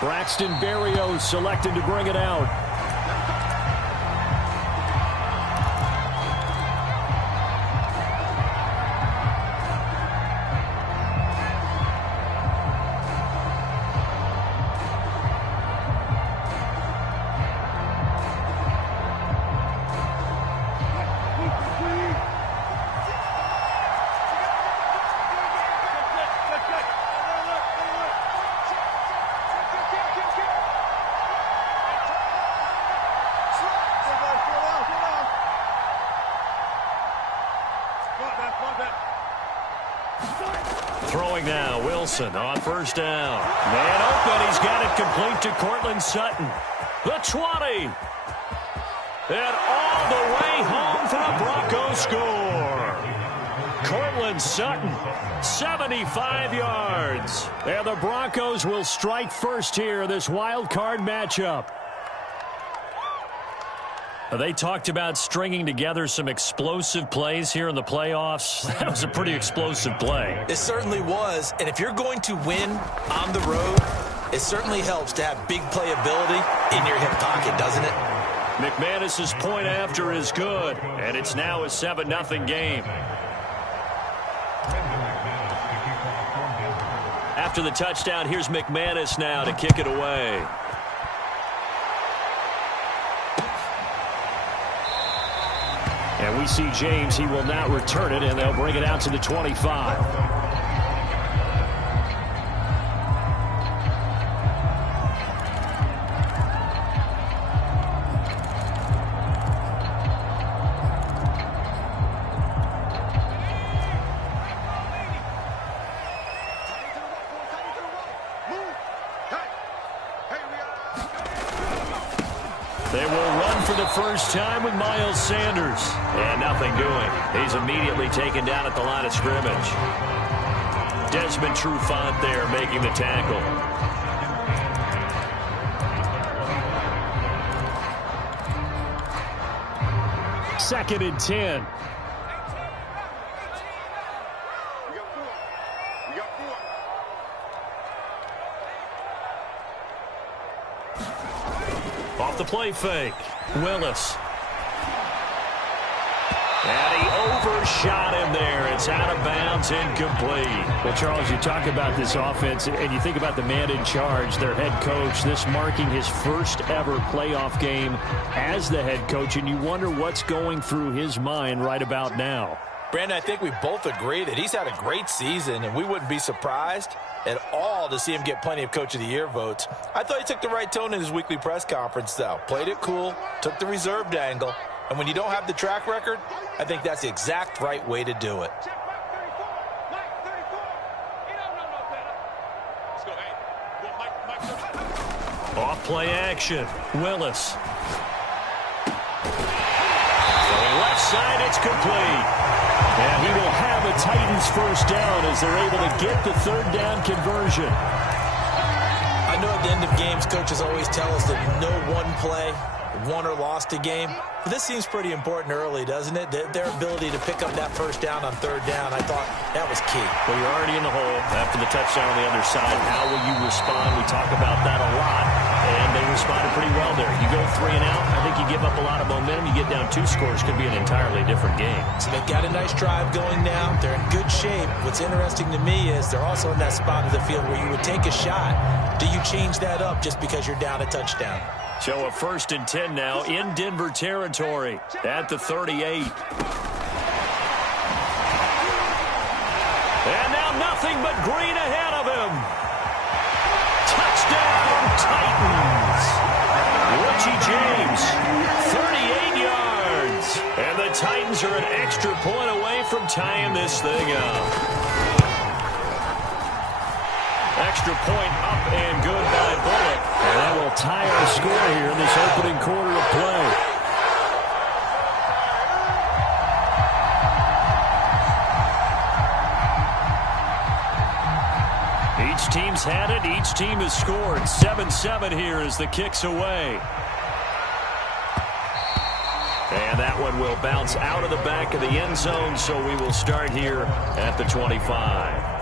Braxton Berrios selected to bring it out. Throwing now, Wilson on first down. Man open, he's got it complete to Cortland Sutton. The 20. And all the way home for the Broncos score. Cortland Sutton, 75 yards. And the Broncos will strike first here in this wild card matchup. They talked about stringing together some explosive plays here in the playoffs. That was a pretty explosive play. It certainly was. And if you're going to win on the road, it certainly helps to have big playability in your hip pocket, doesn't it? McManus's point after is good, and it's now a 7-0 game. After the touchdown, here's McManus now to kick it away. And we see James. He will not return it, and they'll bring it out to the 25. They will run for the first time with Miles Sanders. And nothing doing. He's immediately taken down at the line of scrimmage. Desmond Trufant there making the tackle. Second and 10. Off the play fake. Willis. And he overshot him there. It's out of bounds, incomplete. Well, Charles, you talk about this offense, and you think about the man in charge, their head coach, this marking his first ever playoff game as the head coach, and you wonder what's going through his mind right about now. Brandon, I think we both agree that he's had a great season, and we wouldn't be surprised at all to see him get plenty of Coach of the Year votes. I thought he took the right tone in his weekly press conference, though. Played it cool, took the reserved angle, and when you don't have the track record, I think that's the exact right way to do it. Off play action. Willis. Going left side, it's complete. And he will have a Titans first down as they're able to get the third down conversion. I know at the end of games, coaches always tell us that no one play won or lost a game. But this seems pretty important early, doesn't it? Their ability to pick up that first down on third down, I thought that was key. Well, you're already in the hole after the touchdown on the other side. How will you respond? We talk about that a lot, and they responded pretty well there. You go 3 and out, I think you give up a lot of momentum. You get down 2 scores, could be an entirely different game. So they've got a nice drive going now. They're in good shape. What's interesting to me is they're also in that spot of the field where you would take a shot. Do you change that up just because you're down a touchdown? So a 1st and 10 now in Denver territory at the 38. And now nothing but green ahead of him. Touchdown, Titans. Richie James, 38 yards. And the Titans are an extra point away from tying this thing up. Extra point up and good by Bullock. And that will tie our score here in this opening quarter of play. Each team's had it. Each team has scored. 7-7 here as the kick's away. And that one will bounce out of the back of the end zone, so we will start here at the 25.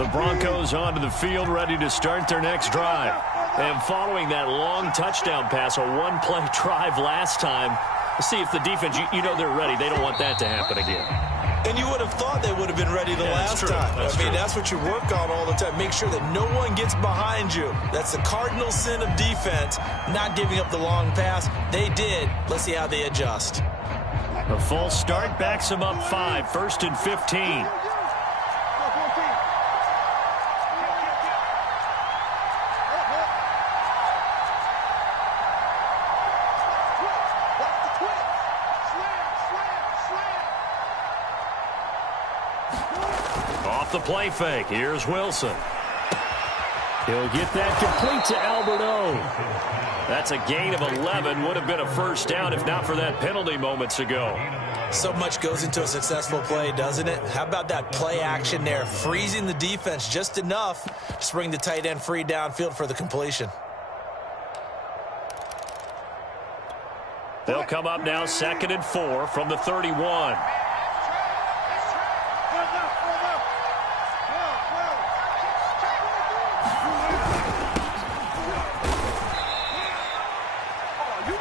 The Broncos onto the field, ready to start their next drive. And following that long touchdown pass, a one-play drive last time, let's see if the defense, you know they're ready. They don't want that to happen again. And you would have thought they would have been ready the last time. That's what you work on all the time. Make sure that no one gets behind you. That's the cardinal sin of defense, not giving up the long pass. They did. Let's see how they adjust. A false start backs them up 5, 1st and 15. Off the play fake, here's Wilson. He'll get that complete to Albert O. That's a gain of 11. Would have been a first down if not for that penalty moments ago. So much goes into a successful play, doesn't it? How about that play action there? Freezing the defense just enough to bring the tight end free downfield for the completion. They'll come up now 2nd and 4 from the 31.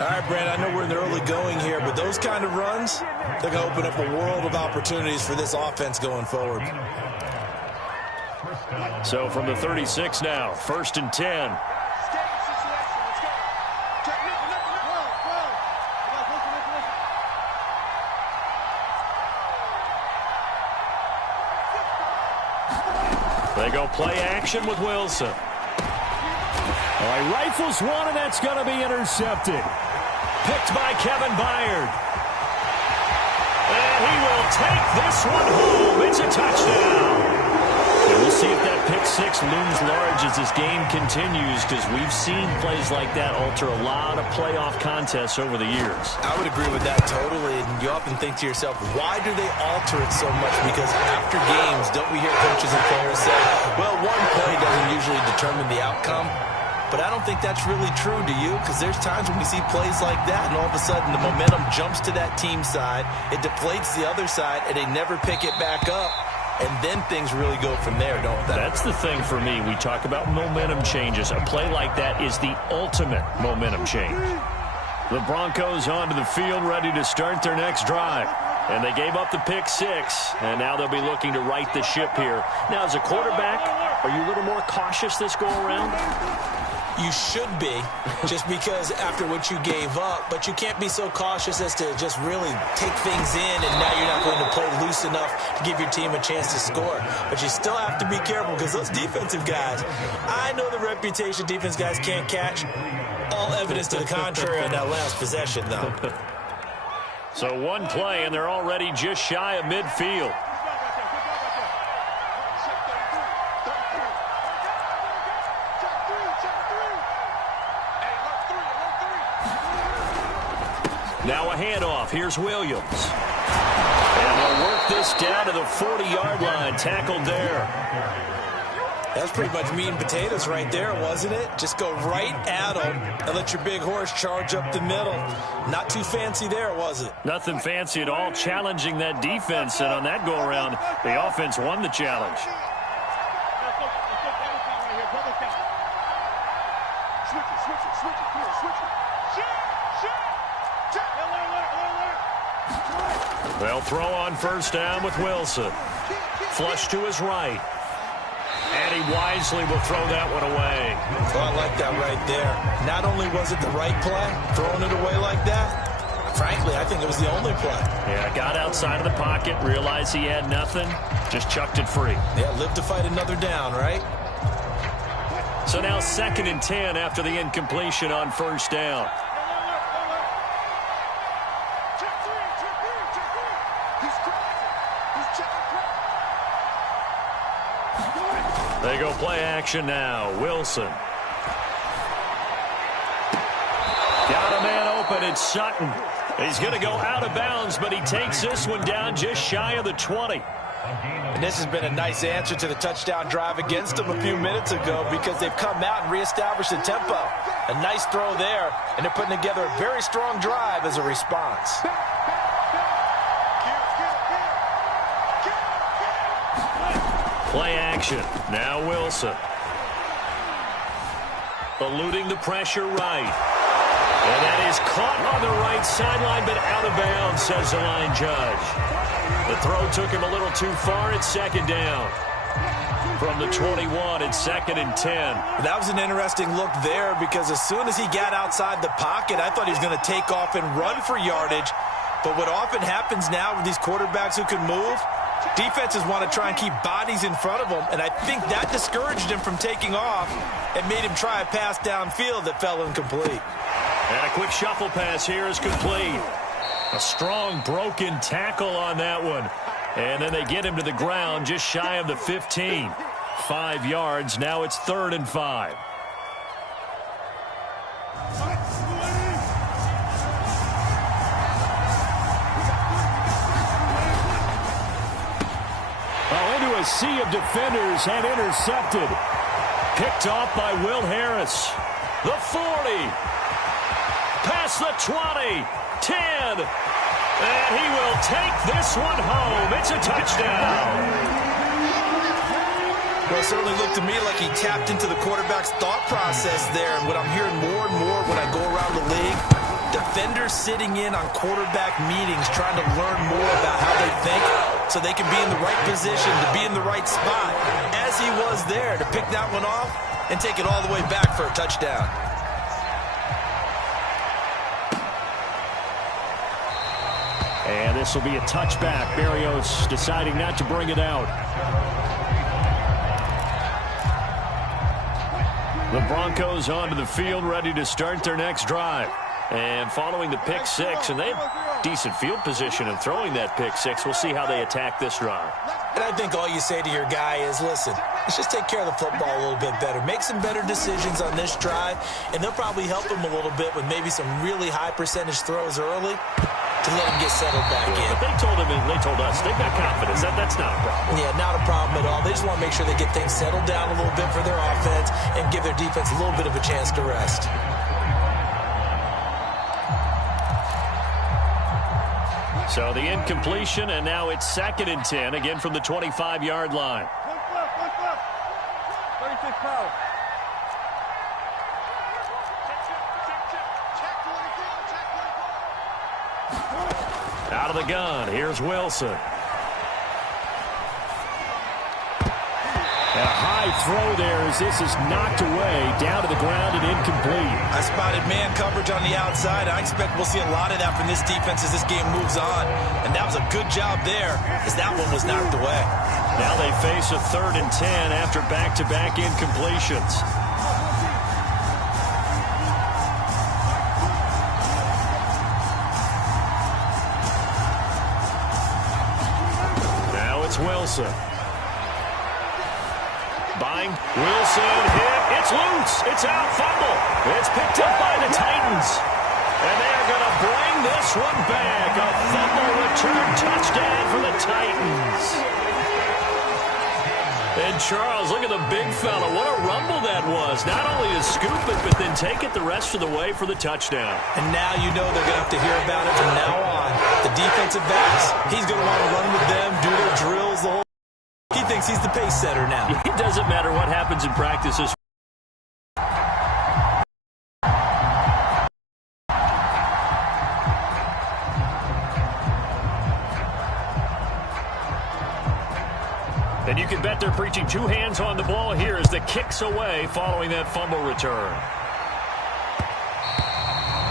All right, Brand, I know we're in the early going here, but those kind of runs, they're going to open up a world of opportunities for this offense going forward. So from the 36 now, 1st and 10. They go play action with Wilson. All right, rifles one, and that's going to be intercepted. Picked by Kevin Byard. And he will take this one home. It's a touchdown. And we'll see if that pick six looms large as this game continues, because we've seen plays like that alter a lot of playoff contests over the years. I would agree with that totally. And you often think to yourself, why do they alter it so much? Because after games, don't we hear coaches and players say, well, one play doesn't usually determine the outcome? But I don't think that's really true, do you? Because there's times when we see plays like that, and all of a sudden the momentum jumps to that team side, it deflates the other side, and they never pick it back up. And then things really go from there, don't they? That's the thing for me. We talk about momentum changes. A play like that is the ultimate momentum change. The Broncos onto the field, ready to start their next drive. And they gave up the pick six, and now they'll be looking to right the ship here. Now, as a quarterback, are you a little more cautious this go-around? You should be, just because after what you gave up, but you can't be so cautious as to just really take things in, and now you're not going to play loose enough to give your team a chance to score. But you still have to be careful, because those defensive guys, I know the reputation defense guys can't catch. All evidence to the contrary on that last possession, though. So one play, and they're already just shy of midfield. Now a handoff. Here's Williams. And they'll work this down to the 40-yard line. Tackled there. That's pretty much meat and potatoes right there, wasn't it? Just go right at them and let your big horse charge up the middle. Not too fancy there, was it? Nothing fancy at all, challenging that defense. And on that go-around, the offense won the challenge. They'll throw on first down with Wilson. Flush to his right. And he wisely will throw that one away. Oh, I like that right there. Not only was it the right play, throwing it away like that, frankly, I think it was the only play. Yeah, got outside of the pocket, realized he had nothing, just chucked it free. Yeah, live to fight another down, right? So now 2nd and 10 after the incompletion on first down. They go play action now. Wilson. Got a man open. It's Sutton. He's going to go out of bounds, but he takes this one down just shy of the 20. And this has been a nice answer to the touchdown drive against them a few minutes ago, because they've come out and reestablished the tempo. A nice throw there, and they're putting together a very strong drive as a response. Play action. Now Wilson. Eluding the pressure right. And that is caught on the right sideline, but out of bounds, says the line judge. The throw took him a little too far. It's second down. From the 21, it's 2nd and 10. That was an interesting look there because as soon as he got outside the pocket, I thought he was going to take off and run for yardage. But what often happens now with these quarterbacks who can move, defenses want to try and keep bodies in front of them, and I think that discouraged him from taking off and made him try a pass downfield that fell incomplete. And a quick shuffle pass here is complete. A strong broken tackle on that one. And then they get him to the ground just shy of the 15. 5 yards. Now it's 3rd and 5. Into a sea of defenders and intercepted. Picked off by Will Harris. The 40. Past the 20. 10. And he will take this one home. It's a touchdown. Well, it certainly looked to me like he tapped into the quarterback's thought process there. And what I'm hearing more and more when I go around the league, defenders sitting in on quarterback meetings trying to learn more about how they think so they can be in the right position, to be in the right spot, as he was there to pick that one off and take it all the way back for a touchdown. And this will be a touchback. Berrios deciding not to bring it out. The Broncos onto the field, ready to start their next drive. And following the pick six, and they have decent field position in throwing that pick six. We'll see how they attack this drive. And I think all you say to your guy is, listen, let's just take care of the football a little bit better. Make some better decisions on this drive, and they'll probably help him a little bit with maybe some really high percentage throws early to let him get settled back in. But they told him, and they told us, they've got confidence. That's not a problem. Yeah, not a problem at all. They just want to make sure they get things settled down a little bit for their offense and give their defense a little bit of a chance to rest. So the incompletion, and now it's 2nd and 10, again from the 25-yard line. Out of the gun, here's Wilson. A high throw there as this is knocked away, down to the ground and incomplete. I spotted man coverage on the outside. I expect we'll see a lot of that from this defense as this game moves on. And that was a good job there as that one was knocked away. Now they face a 3rd and 10 after back-to-back incompletions. Now it's Wilson. Bind, Wilson hit, it's loose, it's out, fumble. It's picked up by the Titans. And they're going to bring this one back. A fumble return touchdown for the Titans. And Charles, look at the big fella. What a rumble that was. Not only to scoop it, but then take it the rest of the way for the touchdown. And now you know they're going to have to hear about it from now on. The defensive backs, he's going to want to run with them, do their drills, the whole. He thinks he's the pace setter now. It doesn't matter what happens in practices. And you can bet they're preaching 2 hands on the ball here as the kick's away following that fumble return.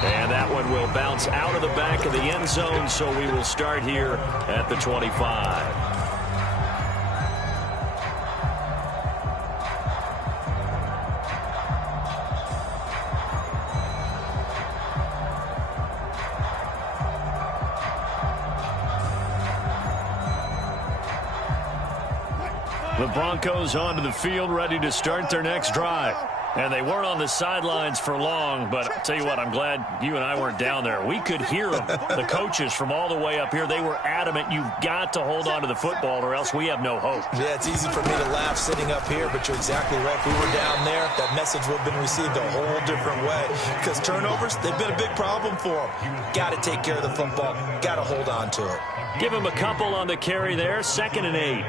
And that one will bounce out of the back of the end zone, so we will start here at the 25. The Broncos onto the field, ready to start their next drive. And they weren't on the sidelines for long, but I'll tell you what, I'm glad you and I weren't down there. We could hear them, the coaches from all the way up here. They were adamant, you've got to hold on to the football or else we have no hope. Yeah, it's easy for me to laugh sitting up here, but you're exactly right. If we were down there, that message would have been received a whole different way. Because turnovers, they've been a big problem for them. Got to take care of the football. Got to hold on to it. Give him a couple on the carry there, 2nd and 8.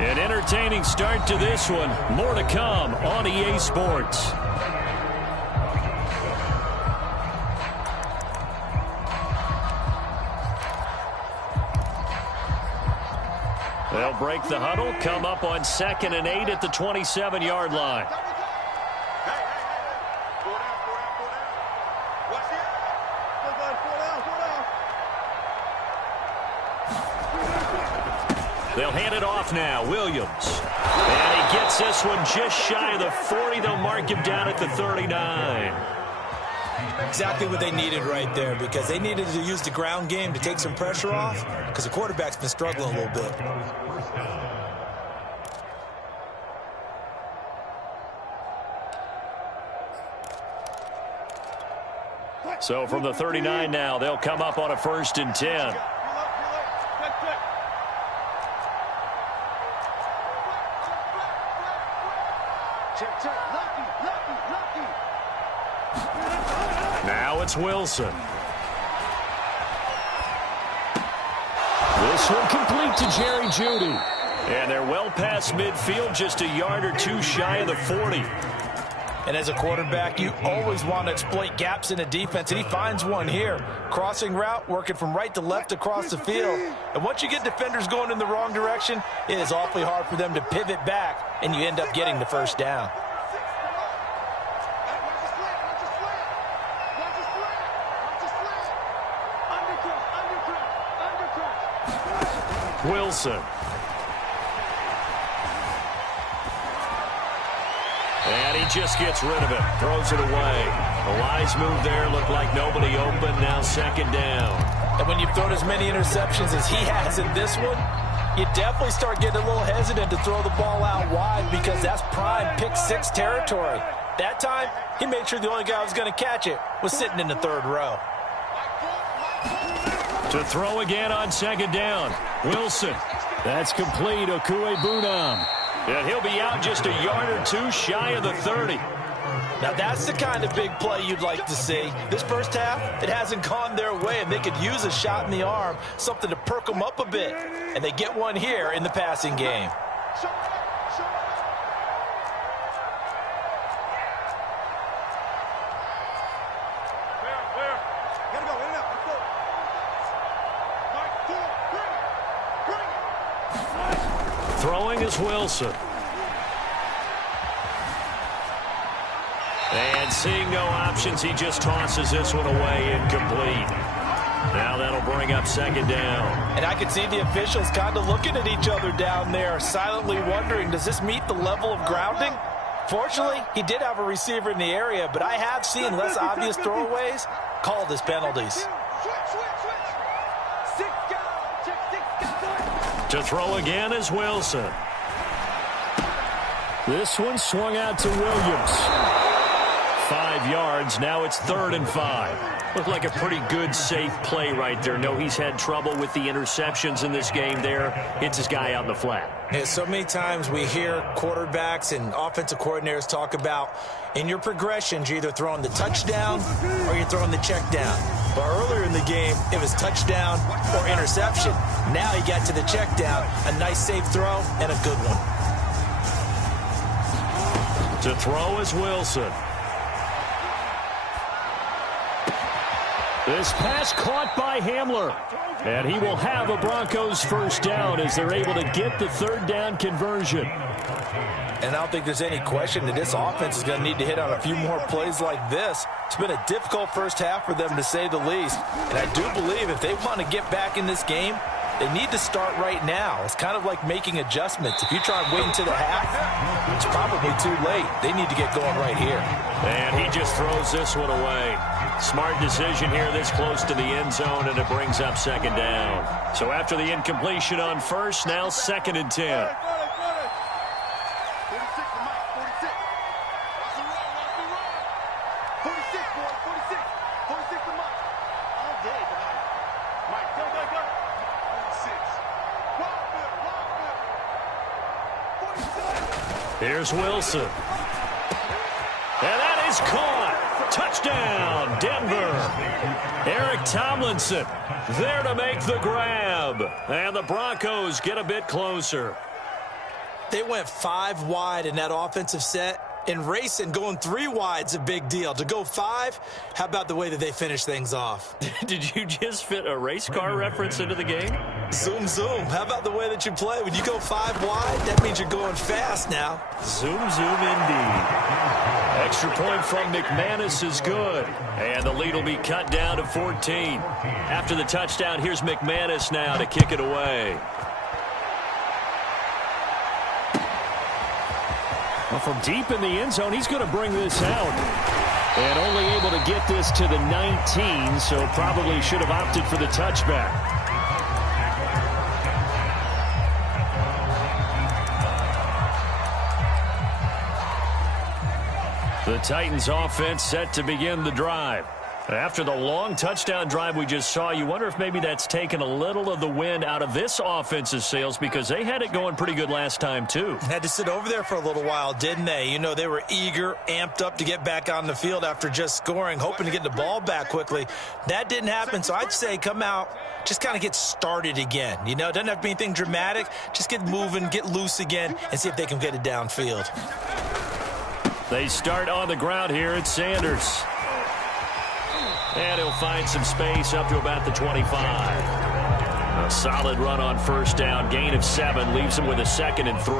An entertaining start to this one. More to come on EA Sports. They'll break the huddle, come up on 2nd and 8 at the 27-yard line. They'll hand it off now. Williams. And he gets this one just shy of the 40. They'll mark him down at the 39. Exactly what they needed right there, because they needed to use the ground game to take some pressure off, because the quarterback's been struggling a little bit. So from the 39 now, they'll come up on a 1st and 10. Now it's Wilson. This one complete to Jerry Jeudy. And they're well past midfield, just a yard or two shy of the 40. And as a quarterback, you always want to exploit gaps in a defense, and he finds one here. Crossing route, working from right to left across the field. And once you get defenders going in the wrong direction, it is awfully hard for them to pivot back, and you end up getting the first down. Wilson. And he just gets rid of it. Throws it away. A wise move there. Looked like nobody open. Now 2nd down. And when you've thrown as many interceptions as he has in this one, you definitely start getting a little hesitant to throw the ball out wide, because that's prime pick 6 territory. That time, he made sure the only guy who was going to catch it was sitting in the 3rd row. To throw again on 2nd down. Wilson. That's complete. Okuebunam. And he'll be out just a yard or two shy of the 30. Now that's the kind of big play you'd like to see. This first half, it hasn't gone their way, and they could use a shot in the arm, something to perk them up a bit. And they get one here in the passing game. Throwing is Wilson. And seeing no options, he just tosses this one away, incomplete. Now that'll bring up 2nd down. And I can see the officials kind of looking at each other down there, silently wondering, does this meet the level of grounding? Fortunately, he did have a receiver in the area, but I have seen less obvious throwaways called as penalties. To throw again is Wilson. This one swung out to Williams. 5 yards. Now it's 3rd and 5. Looked like a pretty good, safe play right there. No, he's had trouble with the interceptions in this game there. Hits his guy out in the flat. Yeah, so many times we hear quarterbacks and offensive coordinators talk about, in your progressions, you're either throwing the touchdown or you're throwing the check down. But earlier in the game, it was touchdown or interception. Now he got to the check down, a nice safe throw and a good one. To throw is Wilson. This pass caught by Hamler. And he will have a Broncos first down as they're able to get the 3rd down conversion. And I don't think there's any question that this offense is going to need to hit on a few more plays like this. It's been a difficult first half for them, to say the least. And I do believe if they want to get back in this game, they need to start right now. It's kind of like making adjustments. If you try and wait until the half, it's probably too late. They need to get going right here. And he just throws this one away. Smart decision here this close to the end zone, and it brings up 2nd down. So after the incompletion on 1st, now 2nd and 10. Here's Wilson. And that is caught. Touchdown, Denver. Eric Tomlinson there to make the grab. And the Broncos get a bit closer. They went 5 wide in that offensive set. And racing, going 3 wide's a big deal. To go 5, how about the way that they finish things off? Did you just fit a race car reference into the game? Zoom, zoom. How about the way that you play? When you go 5 wide, that means you're going fast now. Zoom, zoom indeed. Extra point from McManus is good. And the lead will be cut down to 14. After the touchdown, here's McManus now to kick it away. Well, from deep in the end zone, he's going to bring this out. And only able to get this to the 19, so probably should have opted for the touchback. The Titans offense set to begin the drive. After the long touchdown drive we just saw, you wonder if maybe that's taken a little of the wind out of this offense's sails because they had it going pretty good last time, too. Had to sit over there for a little while, didn't they? You know, they were eager, amped up to get back on the field after just scoring, hoping to get the ball back quickly. That didn't happen, so I'd say come out, just kind of get started again. You know, it doesn't have to be anything dramatic. Just get moving, get loose again, and see if they can get it downfield. They start on the ground here at Sanders. And he'll find some space up to about the 25. A solid run on first down. Gain of 7 leaves him with a 2nd and 3.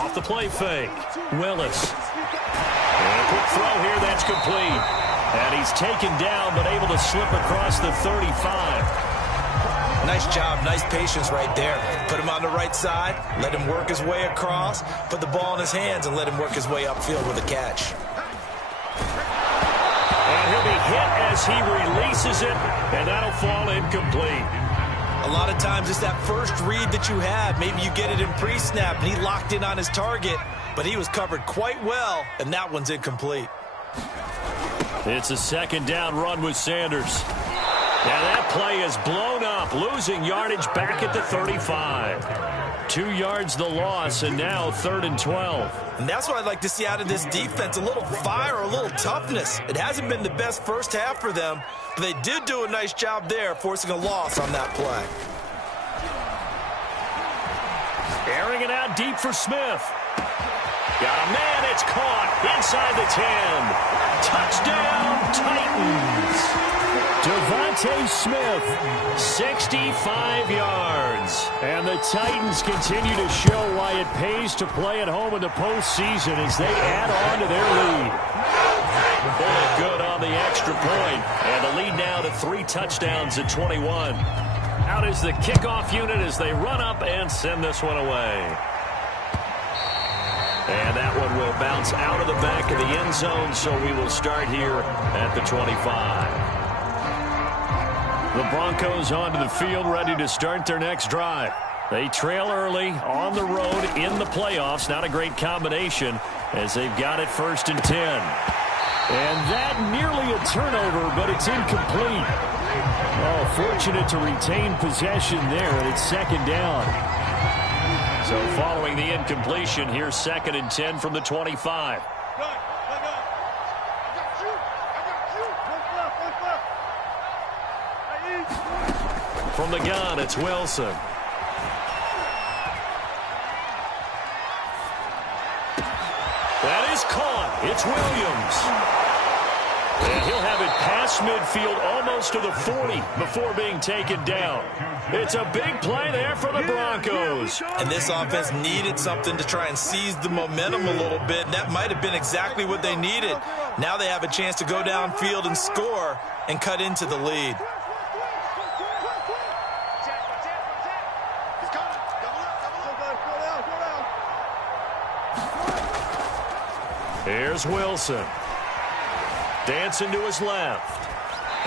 Off the play fake. Willis. And a quick throw here. That's complete. And he's taken down but able to slip across the 35. Nice job, nice patience right there. Put him on the right side, let him work his way across, put the ball in his hands, and let him work his way upfield with a catch. And he'll be hit as he releases it, and that'll fall incomplete. A lot of times it's that first read that you have. Maybe you get it in pre-snap, and he locked in on his target, but he was covered quite well, and that one's incomplete. It's a 2nd down run with Sanders. And that play is blown up, losing yardage back at the 35. 2 yards the loss, and now 3rd and 12. And that's what I'd like to see out of this defense, a little fire, a little toughness. It hasn't been the best first half for them, but they did do a nice job there, forcing a loss on that play. Airing it out deep for Smith. Got a man, it's caught inside the 10. Touchdown, Titans. Devontae Smith, 65 yards. And the Titans continue to show why it pays to play at home in the postseason as they add on to their lead. Bullet good on the extra point. And the lead now to 3 touchdowns at 21. Out is the kickoff unit as they run up and send this one away. And that one will bounce out of the back of the end zone, so we will start here at the 25. The Broncos onto the field, ready to start their next drive. They trail early on the road in the playoffs. Not a great combination as they've got it 1st and 10. And that nearly a turnover, but it's incomplete. Oh, fortunate to retain possession there, and it's 2nd down. So following the incompletion, here's 2nd and 10 from the 25. From the gun, it's Wilson. That is caught. It's Williams. And he'll have it past midfield almost to the 40 before being taken down. It's a big play there for the Broncos. And this offense needed something to try and seize the momentum a little bit, and that might have been exactly what they needed. Now they have a chance to go downfield and score and cut into the lead. Here's Wilson. Dancing to his left.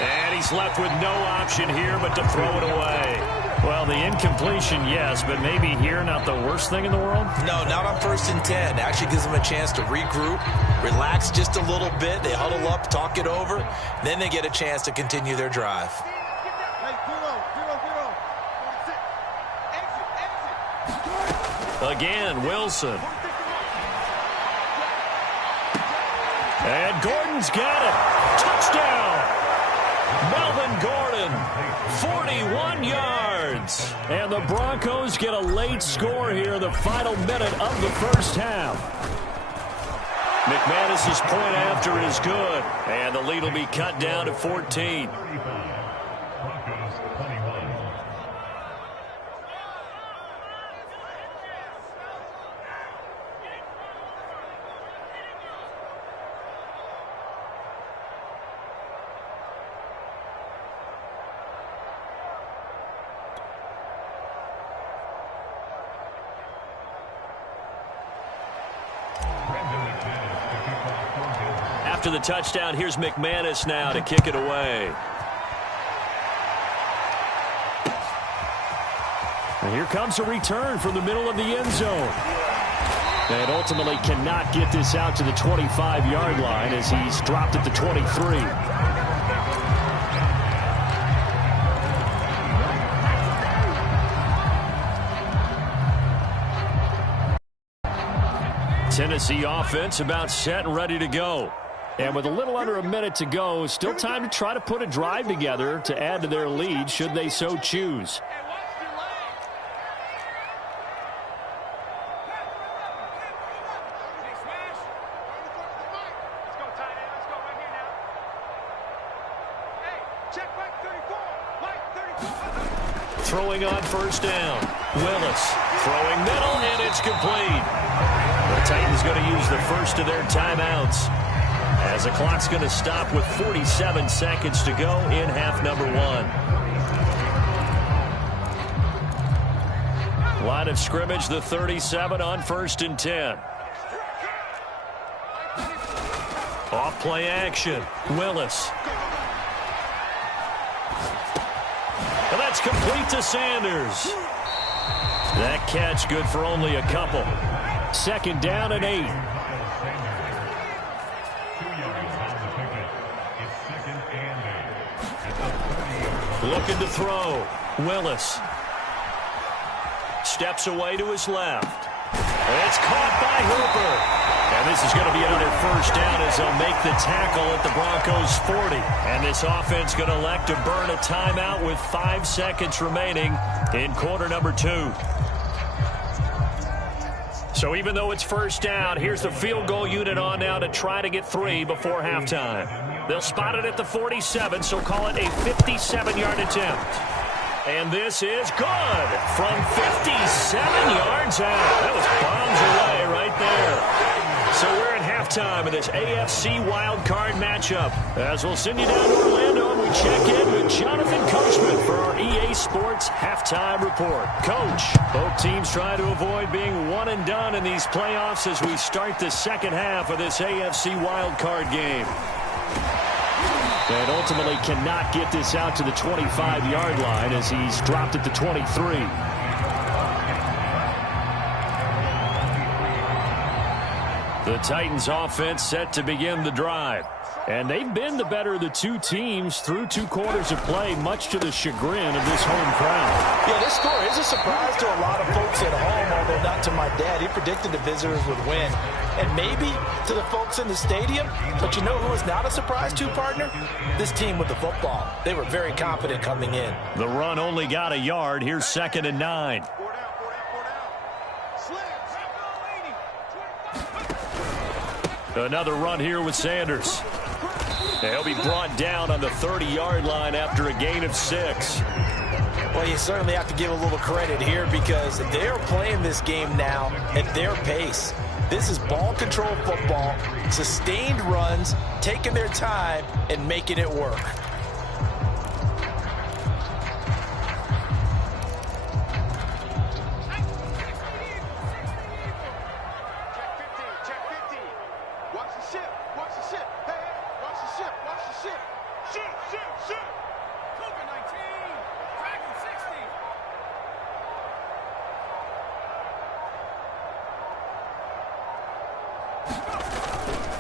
And he's left with no option here but to throw it away. Well, the incompletion, yes, but maybe here not the worst thing in the world? No, not on 1st and 10. Actually gives them a chance to regroup, relax just a little bit. They huddle up, talk it over. Then they get a chance to continue their drive. Again, Wilson. And Gordon's got it. Touchdown! Melvin Gordon, 41 yards. And the Broncos get a late score here in the final minute of the first half. McManus's point after is good. And the lead will be cut down to 14. After the touchdown, here's McManus now to kick it away. And here comes a return from the middle of the end zone. And ultimately cannot get this out to the 25-yard line as he's dropped at the 23. Tennessee offense about set and ready to go. And with a little under a minute to go, still time to try to put a drive together to add to their lead should they so choose. Throwing on first down. Willis throwing middle, and it's complete. The Titans going to use the first of their timeouts as the clock's going to stop with 47 seconds to go in half number one. Line of scrimmage, the 37 on 1st and 10. Off play action. Willis. And that's complete to Sanders. That catch good for only a couple. 2nd down and 8. Looking to throw. Willis. Steps away to his left. It's caught by Hooper. And this is going to be another first down as they'll make the tackle at the Broncos 40. And this offense going to elect to burn a timeout with 5 seconds remaining in quarter number 2. So even though it's first down, here's the field goal unit on now to try to get 3 before halftime. They'll spot it at the 47, so call it a 57-yard attempt. And this is good from 57 yards out. That was bombs away right there. So we're at halftime of this AFC wildcard matchup. As we'll send you down to Orlando and we check in with Jonathan Coachman for our EA Sports Halftime Report. Coach, both teams try to avoid being one and done in these playoffs as we start the second half of this AFC wildcard game. And ultimately cannot get this out to the 25-yard line as he's dropped at the 23. The Titans offense set to begin the drive. And they've been the better of the two teams through 2 quarters of play, much to the chagrin of this home crowd. Yeah, this score is a surprise to a lot of folks at home, although not to my dad. He predicted the visitors would win. And maybe to the folks in the stadium. But you know who is not a surprise to, partner? This team with the football. They were very confident coming in. The run only got a yard. Here's 2nd and 9. Another run here with Sanders. He'll be brought down on the 30-yard line after a gain of 6. Well, you certainly have to give a little credit here because they're playing this game now at their pace. This is ball control football, sustained runs, taking their time and making it work.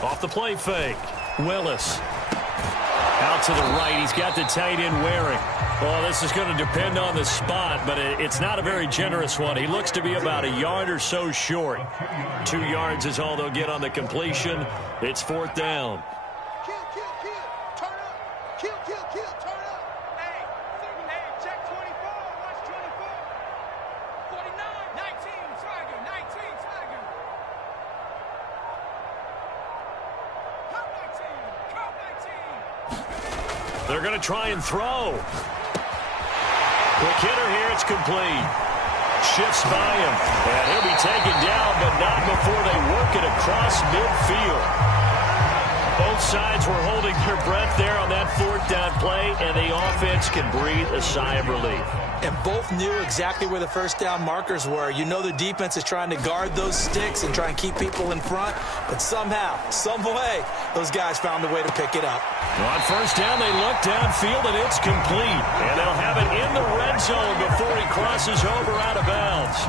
Off the play fake. Willis. Out to the right. He's got the tight end wearing. Well, this is going to depend on the spot, but it's not a very generous one. He looks to be about a yard or so short. 2 yards is all they'll get on the completion. It's 4th down. They're going to try and throw. Quick hitter here. It's complete. Shifts by him. And he'll be taken down, but not before they work it across midfield. Both sides were holding their breath there on that 4th down play, and the offense can breathe a sigh of relief. And both knew exactly where the first down markers were. You know the defense is trying to guard those sticks and try and keep people in front, but somehow, some way, those guys found a way to pick it up. On first down, they look downfield, and it's complete. And they'll have it in the red zone before he crosses over out of bounds.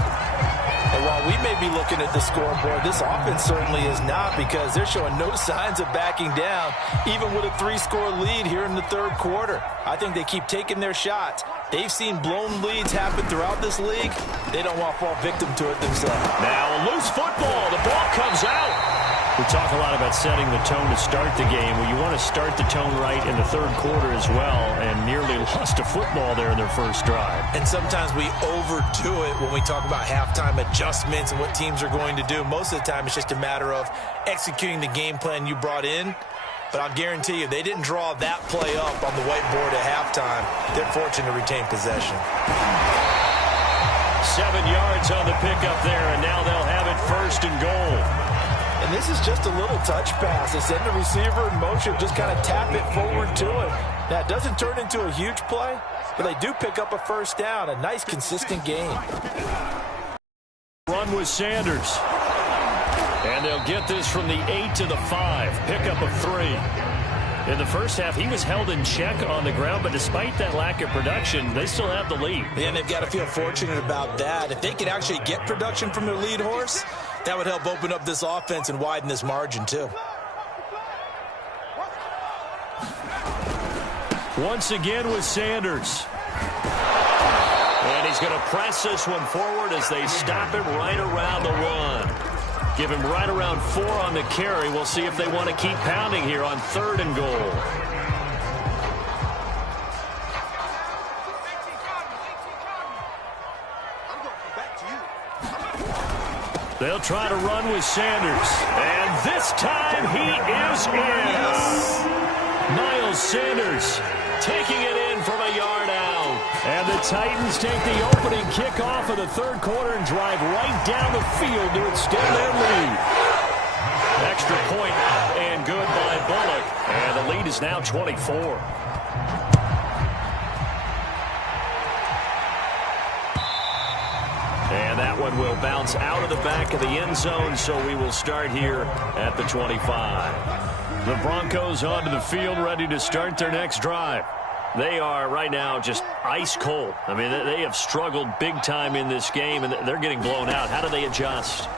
And while we may be looking at the scoreboard, this offense certainly is not, because they're showing no signs of backing down, even with a 3-score lead here in the 3rd quarter. I think they keep taking their shots. They've seen blown leads happen throughout this league. They don't want to fall victim to it themselves. Now a loose football. The ball comes out. We talk a lot about setting the tone to start the game. Well, you want to start the tone right in the 3rd quarter as well, and nearly lost a football there in their first drive. And sometimes we overdo it when we talk about halftime adjustments and what teams are going to do. Most of the time, it's just a matter of executing the game plan you brought in. But I'll guarantee you, they didn't draw that play up on the whiteboard at halftime. They're fortunate to retain possession. 7 yards on the pickup there, and now they'll have it 1st and goal. And this is just a little touch pass. They send the receiver in motion, just kind of tap it forward to him. Now, it doesn't turn into a huge play, but they do pick up a 1st down. A nice, consistent game. Run with Sanders. And they'll get this from the 8 to the 5. Pickup of 3. In the first half, he was held in check on the ground, but despite that lack of production, they still have the lead. And they've got to feel fortunate about that. If they could actually get production from their lead horse, that would help open up this offense and widen this margin, too. Once again with Sanders. And he's going to press this one forward as they stop him right around the 1. Give him right around 4 on the carry. We'll see if they want to keep pounding here on 3rd and goal. They'll try to run with Sanders. And this time he is in. Yes. Miles Sanders taking it in from a yard out. And the Titans take the opening kickoff of the 3rd quarter and drive right down the field to extend their lead. Extra point and good by Bullock. And the lead is now 24. And that one will bounce out of the back of the end zone, so we will start here at the 25. The Broncos onto the field, ready to start their next drive. They are right now just ice cold. I mean, they have struggled big time in this game, and they're getting blown out. How do they adjust?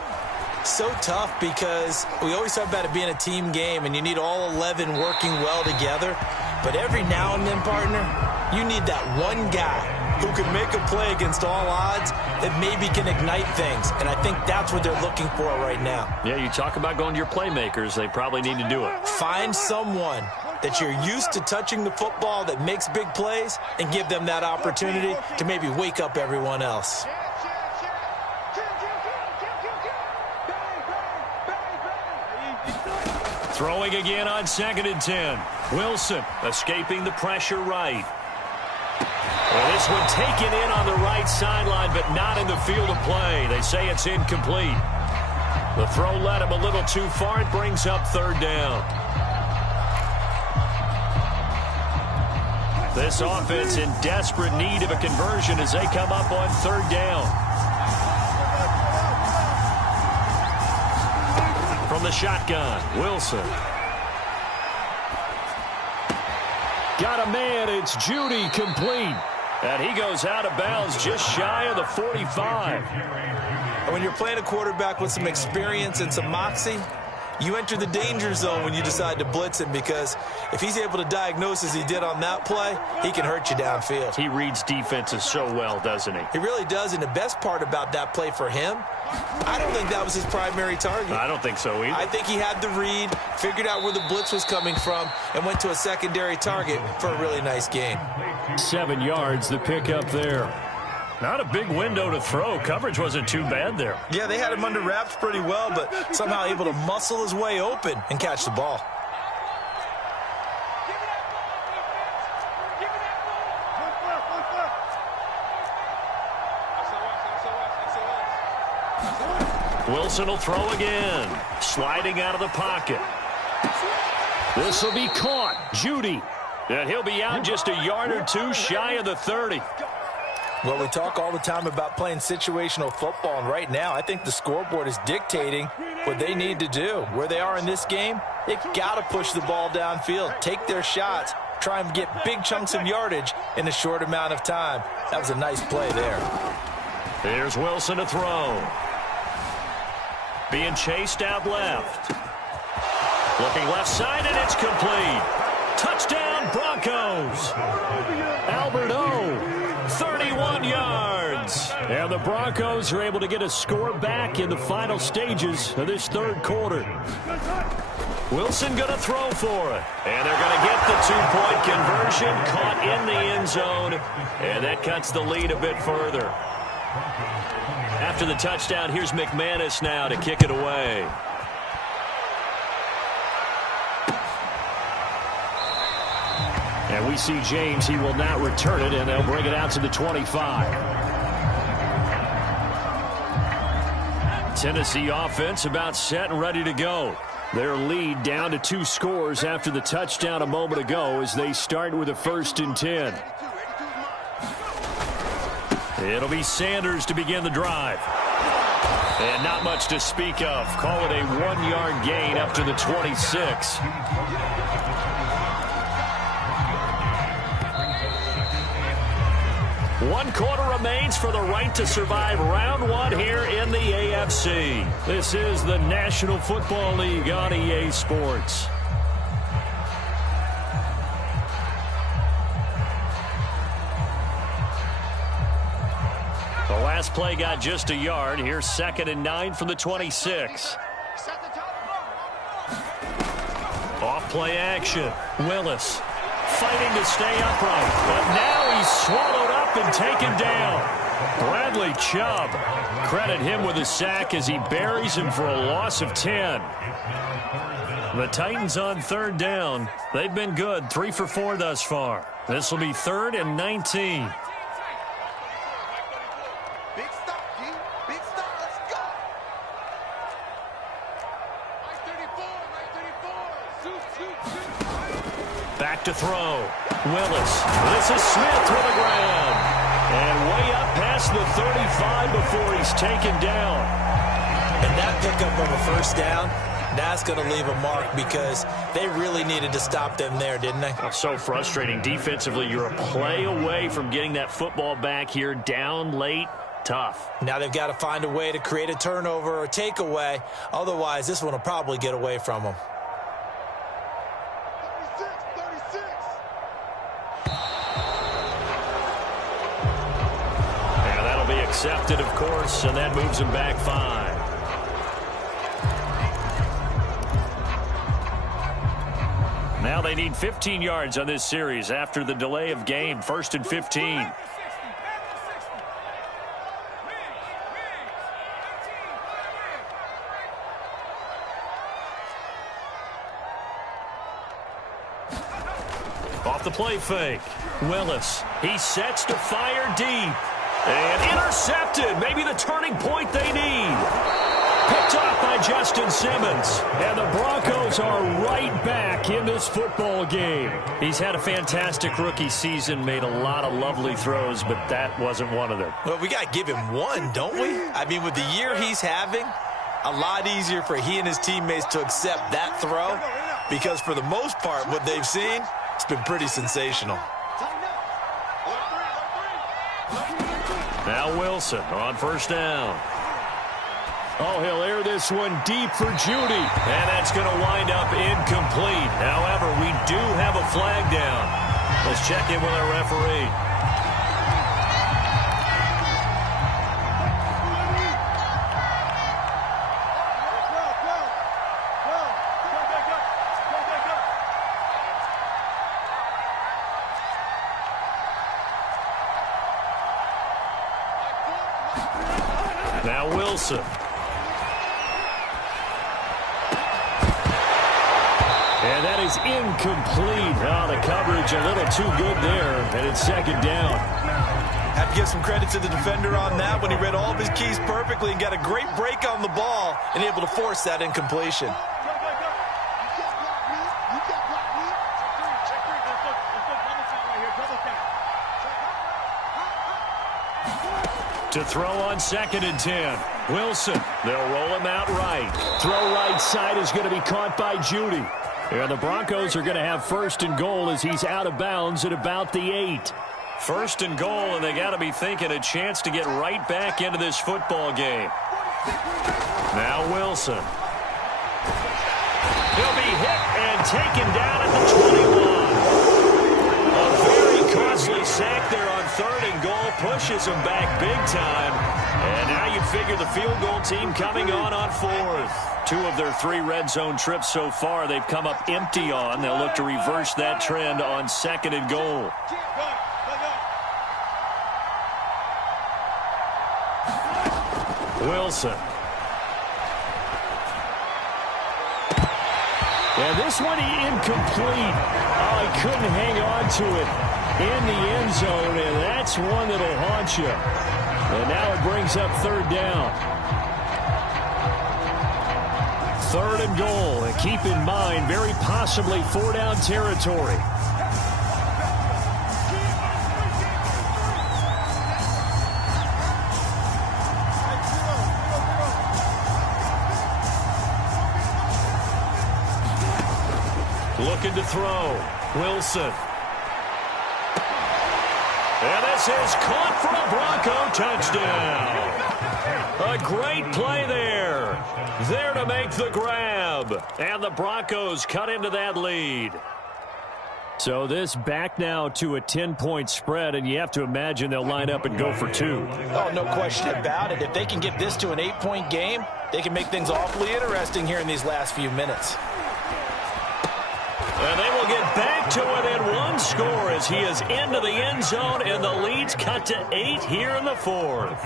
So tough, because we always talk about it being a team game, and you need all 11 working well together. But every now and then, partner, you need that one guy who can make a play against all odds that maybe can ignite things. And I think that's what they're looking for right now. Yeah, you talk about going to your playmakers. They probably need to do it. Find someone that you're used to touching the football that makes big plays and give them that opportunity to maybe wake up everyone else. Throwing again on 2nd and 10. Wilson escaping the pressure right. Well, this one taken in on the right sideline, but not in the field of play. They say it's incomplete. The throw led him a little too far. It brings up 3rd down. This offense in desperate need of a conversion as they come up on 3rd down. From the shotgun, Wilson. Got a man, it's Judy, complete. And he goes out of bounds just shy of the 45. And when you're playing a quarterback with some experience and some moxie, you enter the danger zone when you decide to blitz him, because if he's able to diagnose as he did on that play, he can hurt you downfield. He reads defenses so well, doesn't he? He really does, and the best part about that play for him, I don't think that was his primary target. I don't think so either. I think he had the read, figured out where the blitz was coming from, and went to a secondary target for a really nice gain. 7 yards, the pickup there. Not a big window to throw. Coverage wasn't too bad there. Yeah, they had him under wraps pretty well, but somehow able to muscle his way open and catch the ball. Wilson will throw again. Sliding out of the pocket. This will be caught. Judy. And he'll be out just a yard or two shy of the 30. Well, we talk all the time about playing situational football, and right now I think the scoreboard is dictating what they need to do. Where they are in this game, they've got to push the ball downfield, take their shots, try and get big chunks of yardage in a short amount of time. That was a nice play there. Here's Wilson to throw. Being chased out left. Looking left side, and it's complete. Touchdown, Broncos. Albert O. 31 yards. And the Broncos are able to get a score back in the final stages of this third quarter. Wilson going to throw for it. And they're going to get the two-point conversion, caught in the end zone. And that cuts the lead a bit further. After the touchdown, here's McManus now to kick it away. And we see James. He will not return it, and they'll bring it out to the 25. Tennessee offense about set and ready to go. Their lead down to 2 scores after the touchdown a moment ago as they start with a 1st and 10. It'll be Sanders to begin the drive. And not much to speak of. Call it a 1-yard gain up to the 26. One quarter remains for the right to survive round 1 here in the AFC. This is the National Football League on EA Sports. The last play got just a yard. Here's 2nd and 9 from the 26. Off play action. Willis fighting to stay upright, but now he's swallowed up and taken down. Bradley Chubb, credit him with a sack as he buries him for a loss of 10. The Titans on 3rd down. They've been good, 3 for 4 thus far. This will be 3rd and 19. Back to throw. Willis. This is Smith with the ground. And way up past the 35 before he's taken down. And that pickup of a 1st down, that's going to leave a mark because they really needed to stop them there, didn't they? Oh, so frustrating. Defensively, you're a play away from getting that football back here down late. Tough. Now they've got to find a way to create a turnover or takeaway. Otherwise, this one will probably get away from them. Accepted, of course, and that moves him back 5. Now they need 15 yards on this series after the delay of game. 1st and 15. Off the play fake. Willis. He sets to fire deep. And intercepted. Maybe the turning point they need. Picked off by Justin Simmons. And the Broncos are right back in this football game. He's had a fantastic rookie season, made a lot of lovely throws, but that wasn't one of them. Well, we got to give him one, don't we? I mean, with the year he's having, a lot easier for he and his teammates to accept that throw because for the most part, what they've seen, it's been pretty sensational. Now Wilson on 1st down. Oh, he'll air this one deep for Judy. And that's going to wind up incomplete. However, we do have a flag down. Let's check in with our referee. Now Wilson. And that is incomplete. Oh, the coverage a little too good there, and it's second down. Have to give some credit to the defender on that when he read all of his keys perfectly and got a great break on the ball and able to force that incompletion. To throw on 2nd and 10. Wilson. They'll roll him out right. Throw right side is going to be caught by Judy. And the Broncos are going to have 1st and goal as he's out of bounds at about the 8. 1st and goal, and they got to be thinking a chance to get right back into this football game. Now Wilson. He'll be hit and taken down at the 21. A very costly sack there on 3rd and goal. Pushes him back big time. And now you figure the field goal team coming on 4th. 2 of their 3 red zone trips so far they've come up empty on. They'll look to reverse that trend on 2nd and goal. Wilson. And this one incomplete. Oh, he couldn't hang on to it in the end zone, and that's one that'll haunt you. And now it brings up 3rd down. 3rd and goal, and keep in mind, very possibly 4-down territory. Looking to throw. Wilson. And this is caught for a Bronco touchdown. A great play there. There to make the grab. And the Broncos cut into that lead. So this back now to a 10-point spread, and you have to imagine they'll line up and go for 2. Oh, no question about it. If they can get this to an 8-point game, they can make things awfully interesting here in these last few minutes. And they will get back to within 1 score as he is into the end zone, and the lead's cut to 8 here in the 4th.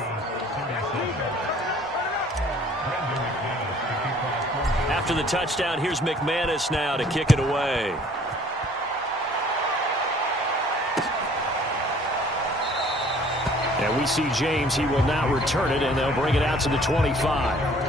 After the touchdown, here's McManus now to kick it away. And we see James. He will not return it, and they'll bring it out to the 25.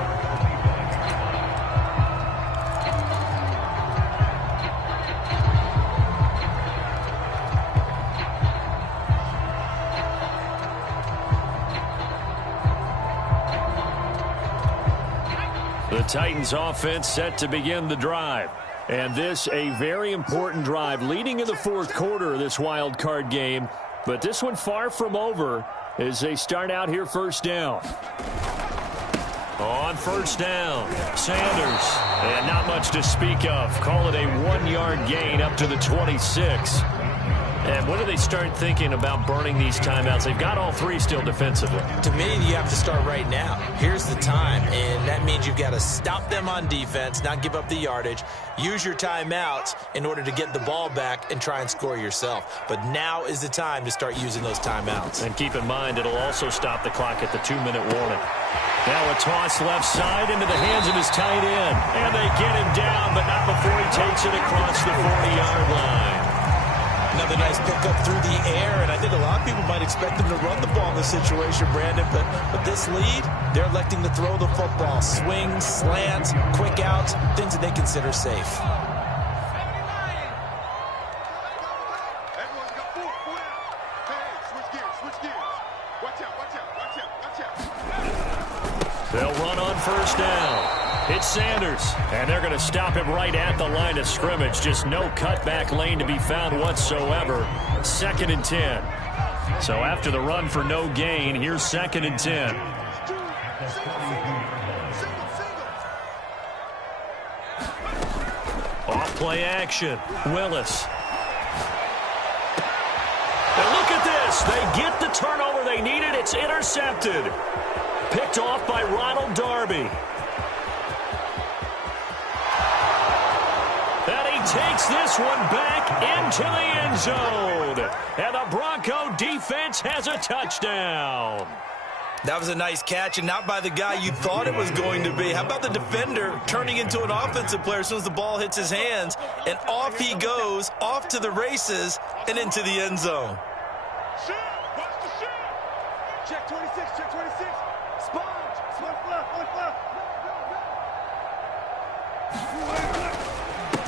The Titans offense set to begin the drive. And this a very important drive leading in the 4th quarter of this wild card game. But this one far from over as they start out here 1st down. On 1st down, Sanders. And not much to speak of. Call it a 1-yard gain up to the 26. And when do they start thinking about burning these timeouts? They've got all 3 still defensively. To me, you have to start right now. Here's the time, and that means you've got to stop them on defense, not give up the yardage, use your timeouts in order to get the ball back and try and score yourself. But now is the time to start using those timeouts. And keep in mind, it'll also stop the clock at the 2-minute warning. Now a toss left side into the hands of his tight end. And they get him down, but not before he takes it across the 40-yard line. Another nice pickup through the air, and I think a lot of people might expect them to run the ball in this situation, Brandon, but this lead, they're electing to throw the football. Swings, slants, quick outs, things that they consider safe. They'll run on 1st down. It's Sanders, and they're going to stop him right at the line of scrimmage. Just no cutback lane to be found whatsoever. 2nd and 10. So after the run for no gain, here's 2nd and 10. Play action. Willis. And look at this. They get the turnover they needed. It's intercepted. Picked off by Ronald Darby. And he takes this one back into the end zone. And the Bronco defense has a touchdown. That was a nice catch, and not by the guy you thought it was going to be. How about the defender turning into an offensive player as soon as the ball hits his hands, and off he goes, off to the races, and into the end zone. Check 26, check 26. Sponge, left.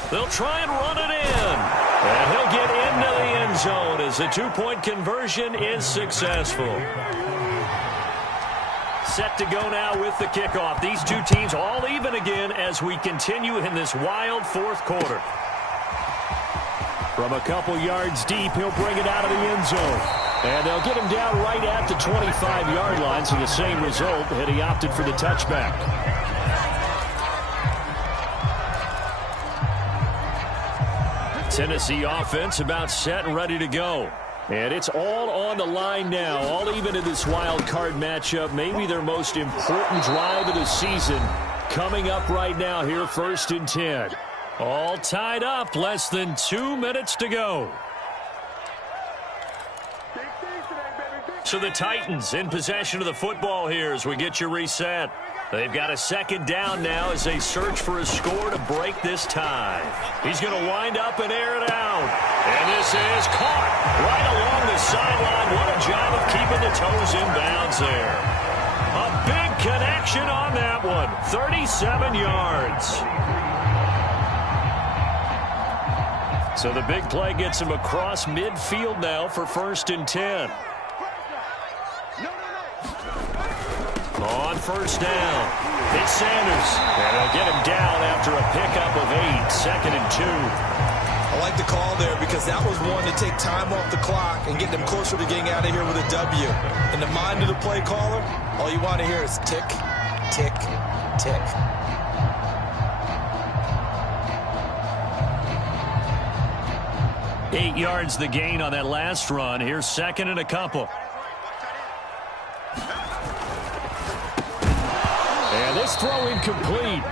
They'll try and run it in. And he'll get into the end zone as the two-point conversion is successful. Set to go now with the kickoff. These two teams all even again as we continue in this wild fourth quarter. From a couple yards deep, he'll bring it out of the end zone. And they'll get him down right at the 25-yard line, so the same result, and he opted for the touchback. Tennessee offense about set and ready to go. And it's all on the line now, all even in this wild card matchup. Maybe their most important drive of the season coming up right now here, 1st and 10. All tied up, less than 2 minutes to go. So the Titans in possession of the football here as we get you reset. They've got a second down now as they search for a score to break this tie. He's going to wind up and air it out. And this is caught right along the sideline. What a job of keeping the toes in bounds there. A big connection on that one. 37 yards. So the big play gets him across midfield now for 1st and 10. On 1st down, it's Sanders. And they'll get him down after a pickup of 8, 2nd and 2. I like the call there because that was one to take time off the clock and get them closer to getting out of here with a W. In the mind of the play caller, all you want to hear is tick, tick, tick. Eight yards the gain on that last run. Here's 2nd and a couple. And this throw incomplete.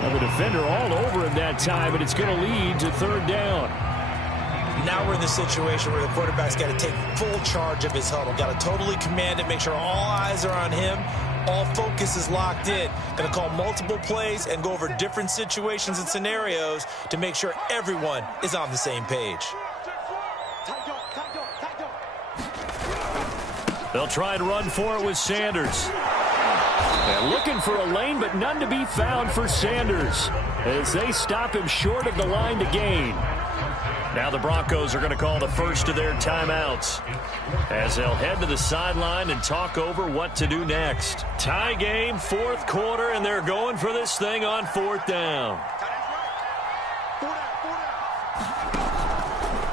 Now the defender all over him that time, but it's going to lead to 3rd down. Now we're in the situation where the quarterback's got to take full charge of his huddle. Got to totally command it, make sure all eyes are on him. All focus is locked in. Going to call multiple plays and go over different situations and scenarios to make sure everyone is on the same page. They'll try and run for it with Sanders. And looking for a lane, but none to be found for Sanders as they stop him short of the line to gain. Now the Broncos are going to call the first of their timeouts as they'll head to the sideline and talk over what to do next. Tie game, 4th quarter, and they're going for this thing on 4th down.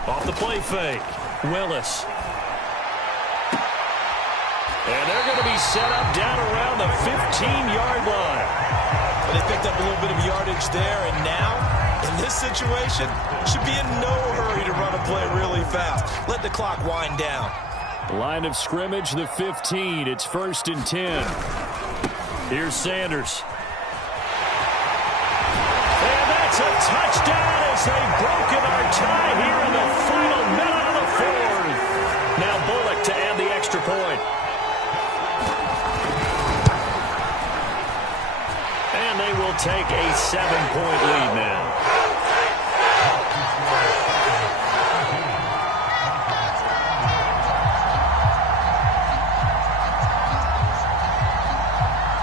Off the play fake, Willis. And they're going to be set up down around the 15-yard line. But they picked up a little bit of yardage there, and now, in this situation, should be in no hurry to run a play really fast. Let the clock wind down. Line of scrimmage, the 15. It's 1st and 10. Here's Sanders. And that's a touchdown as they've broken our tie here in the final minute of the 4th. Now Bullock to add the extra point. And they will take a 7-point lead now.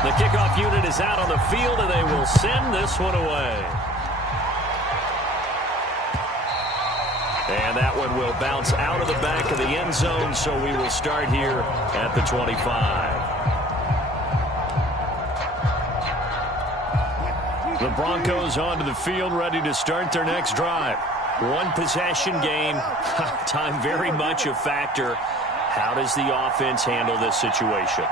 The kickoff unit is out on the field, and they will send this one away. And that one will bounce out of the back of the end zone, so we will start here at the 25. The Broncos onto the field, ready to start their next drive. One possession game. Time very much a factor. How does the offense handle this situation?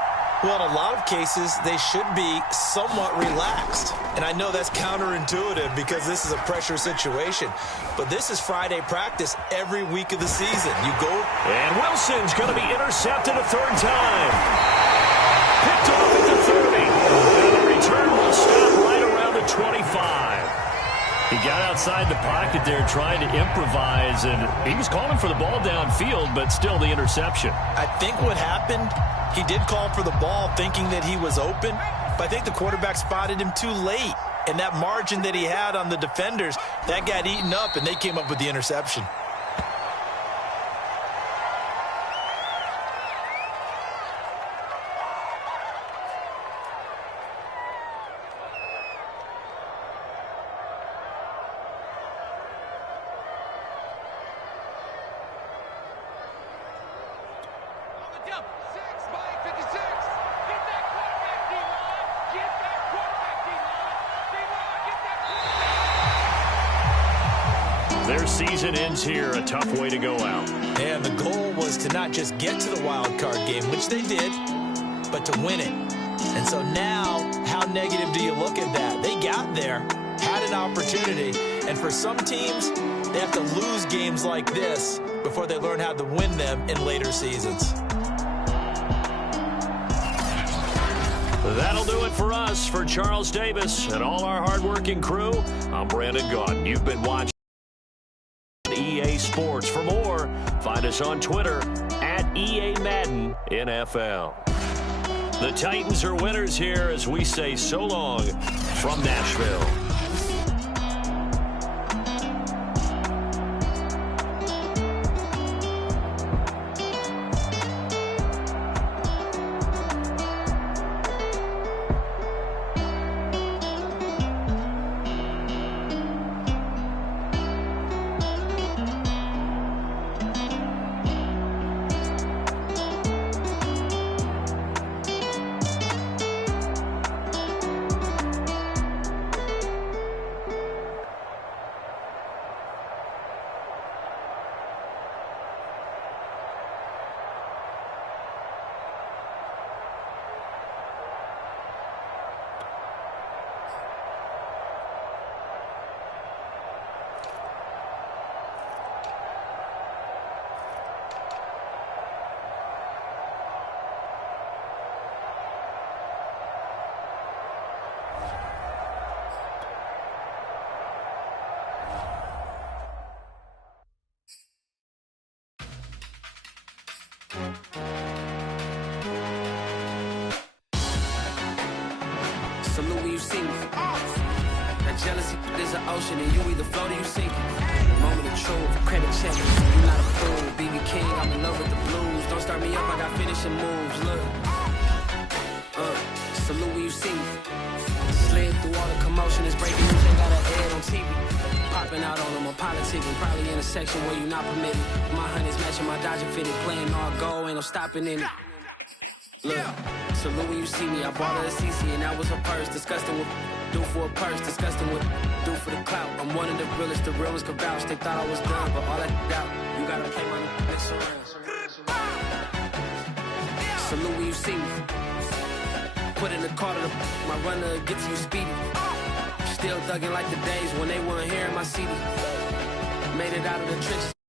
Well, in a lot of cases, they should be somewhat relaxed. And I know that's counterintuitive because this is a pressure situation. But this is Friday practice every week of the season. You go. And Wilson's going to be intercepted a third time. Picked off at the 30. And the return will stop right around the 25. He got outside the pocket there trying to improvise, and he was calling for the ball downfield, but still the interception. I think what happened, he did call for the ball thinking that he was open, but I think the quarterback spotted him too late. And that margin that he had on the defenders, that got eaten up, and they came up with the interception. Their season ends here, a tough way to go out. And the goal was to not just get to the wild card game, which they did, but to win it. And so now, how negative do you look at that? They got there, had an opportunity, and for some teams, they have to lose games like this before they learn how to win them in later seasons. That'll do it for us. For Charles Davis and all our hardworking crew, I'm Brandon Gaudin. You've been watching EA Sports. For more, find us on Twitter at EA Madden NFL. The Titans are winners here as we say so long from Nashville. Salute when you see me. That jealousy is an ocean, and you either float or you sink it. Moment of truth, credit check. You not a fool, BB King. I'm in love with the blues. Don't start me up, I got finishing moves. Look, salute when you see me. Slid through all the commotion, it's breaking news. They got an ad on TV. Popping out on them, I'm politicking. Probably in a section where you not permitted. My honey's matching my Dodger fitted, playing all go, ain't no stopping in it. Look, salute when you see me. I bought her a CC and that was her purse. Disgusting with do for a purse. Disgusting with do for the clout. I'm one of the realest. The realest could vouch. They thought I was done, but all that out. You gotta play my next round. Salute when you see me. Put in the car to my runner gets you speedy. Still thugging like the days when they weren't here in my city. Made it out of the trenches.